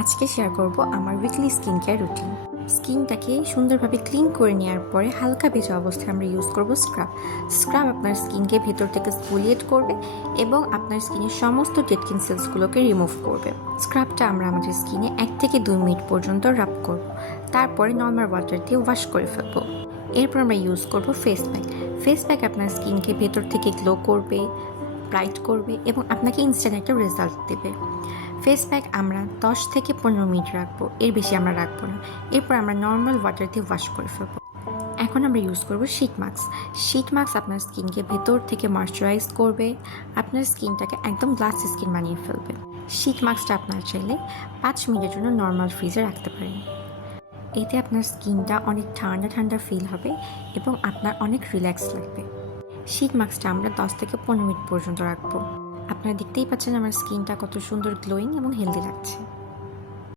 আজকে শেয়ার করব আমার উইকলি স্কিন কেয়ার রুটিন। স্কিনটাকে সুন্দরভাবে ক্লিন করে নেওয়ার পরে হালকা ভেজা অবস্থায় আমরা ইউজ করব স্ক্রাব। স্ক্রাব আপনার স্কিনকে ভেতর থেকে এক্সফোলিয়েট করবে এবং আপনার স্কিনের সমস্ত ডেড স্কিন সেলসগুলোকে রিমুভ করবে। স্ক্রাবটা আমরা আমাদের স্কিনে 1 থেকে 2 মিনিট পর্যন্ত রাব করব, তারপরে নর্মাল ওয়াটার দিয়ে ওয়াশ করে ফেলবো। এরপর আমরা ইউজ করব ফেস প্যাক। ফেস প্যাক আপনার স্কিনকে ভেতর থেকে গ্লো করবে, ব্রাইট করবে এবং আপনাকে ইনস্ট্যান্ট একটা রেজাল্ট দেবে। ফেস প্যাক আমরা 10 থেকে 15 মিনিট রাখবো, এর বেশি আমরা রাখবো না। এরপর আমরা নর্মাল ওয়াটার দিয়ে ওয়াশ করে ফেলবো। এখন আমরা ইউজ করব শীট মাস্ক। শীট মাস্ক আপনার স্কিনকে ভেতর থেকে ময়শ্চারাইজ করবে, আপনার স্কিনটাকে একদম গ্লাস স্কিন বানিয়ে ফেলবে। শীট মাস্কটা আপনার চাইলে 5 মিনিটের জন্য নর্মাল ফ্রিজে রাখতে পারেন। এতে আপনার স্কিনটা অনেক ঠান্ডা ঠান্ডা ফিল হবে এবং আপনার অনেক রিল্যাক্স লাগবে। শীট মাস্কটা আমরা 10 থেকে 15 মিনিট পর্যন্ত রাখবো। আপনারা দেখতেই পাচ্ছেন আমার স্কিনটা কত সুন্দর গ্লোয়িং এবং হেলদি লাগছে।